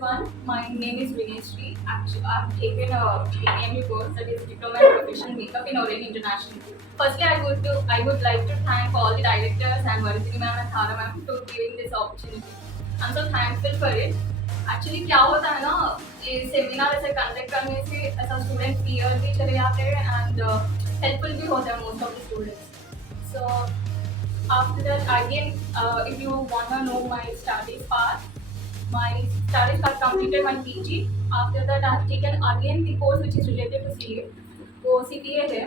My name is Vinaya. Actually, I've taken a PMU course, that is Diploma in Professional Makeup in Orane International. Firstly, I would like to thank all the directors and Varadini ma'am and Thara ma'am for giving this opportunity. I'm so thankful for it. Actually, क्या होता है ना, ये seminar ऐसे conduct करने से ऐसा student clear भी चले जाते हैं एंड हेल्पफुल भी होता है most of the students. So after that, again, if you wanna know my studies path, my studies have completed my PG. After that, I have taken again the course which is related to CA. वो CPA है.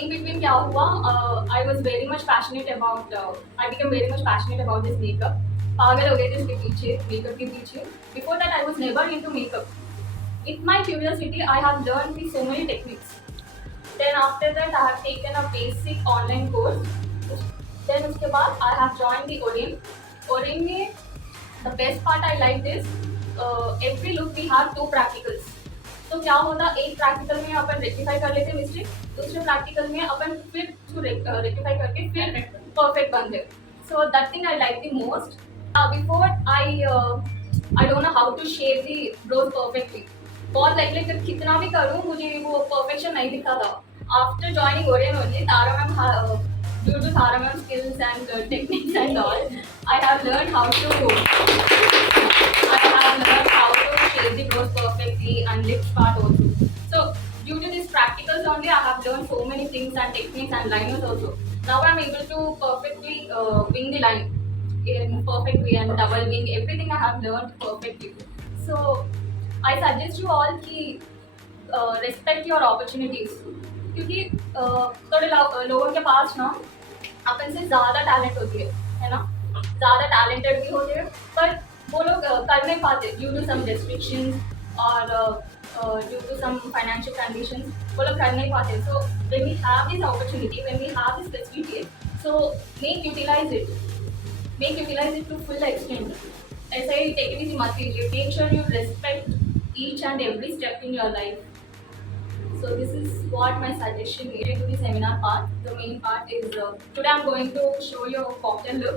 In between क्या हुआ? I was very much passionate about. I became very much passionate about this makeup. पागल हो गए थे इसके पीछे, makeup के पीछे. Before that, I was never into makeup. With my curiosity, I have learned so many techniques. Then after that, I have taken a basic online course. Then उसके बाद I have joined the Orane. Orane में the best part I like is every look we have two practicals. तो क्या होता, एक practical में अपन rectify कर लेते मिस्टेक, दूसरे प्रैक्टिकल में अपन फिर उसको रेक्टिफाई करके फिर परफेक्ट बनते. So that thing I like the most. Before I don't know how to shade the brows perfectly. बहुत लाइक कितना भी करूँ मुझे वो परफेक्शन नहीं दिखता था. After joining Orion only, Thara ma'am, due to Thara ma'am skills and techniques and all, I have learned how to shape the brows perfectly and lips part also. So due to these practicals only, I have learned so many things and techniques and liners also. Now I'm able to perfectly wing the line in perfect way and double wing. Everything I have learned perfectly. So I suggest you all कि respect your opportunities. क्योंकि थोड़े लोगों के पास ना अपन से ज़्यादा talent होती है ना, ज़्यादा टैलेंटेड भी होते हैं, पर वो लोग कर नहीं पाते ड्यू टू सम रेस्ट्रिक्शंस और due to some financial conditions. वो लोग कर नहीं पाते. So when we have this opportunity, when we have this facility, so make utilise it to full extent. ऐसे ही टेक इट इजी मत कीजिए. Make sure you respect each and every step in your life. So this is what my suggestion is to the seminar part. The main part is today I'm going to show you a cocktail look.